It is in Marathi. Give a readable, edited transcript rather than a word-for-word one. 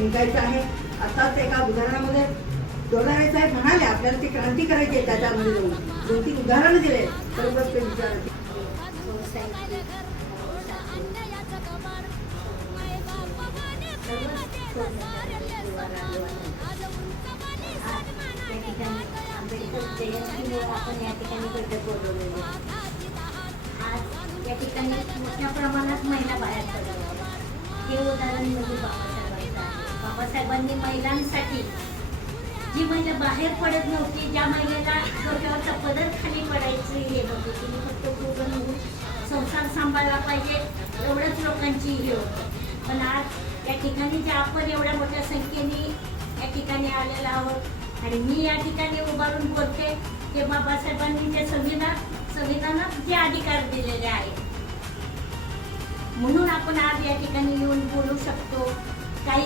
निघायचं आहे. आताच एका उदाहरणामध्ये डोलारे साहेब म्हणाले आपल्याला ती क्रांती करायची आहे. त्याच्यामध्ये जाऊन 2-3 उदाहरणं दिले. बरोबर ते विचारायचे. आंबेडकर जयंतीमुळे आपण या ठिकाणी बैठक बोलवलेली. आज या ठिकाणी मोठ्या प्रमाणात महिला बाहेर पडल्या. हे उदाहरण म्हणजे बाबासाहेबांचं आहे. बाबासाहेबांनी महिलांसाठी जी महिला बाहेर पडत नव्हती, ज्या महिलेला डोक्यावरचा पदर खाली पडायचं हे नव्हते, तिने फक्त प्रोग्राम होऊन संसार सांभाळला पाहिजे एवढंच लोकांची हे होतं. पण आज या ठिकाणी जे आपण एवढ्या मोठ्या संख्येने या ठिकाणी आलेलो आहोत आणि मी या ठिकाणी उभारून बोलते ते बाबासाहेबांनी जे संविधानात जे अधिकार दिलेले आहेत म्हणून आपण आज या ठिकाणी येऊन बोलू शकतो. काही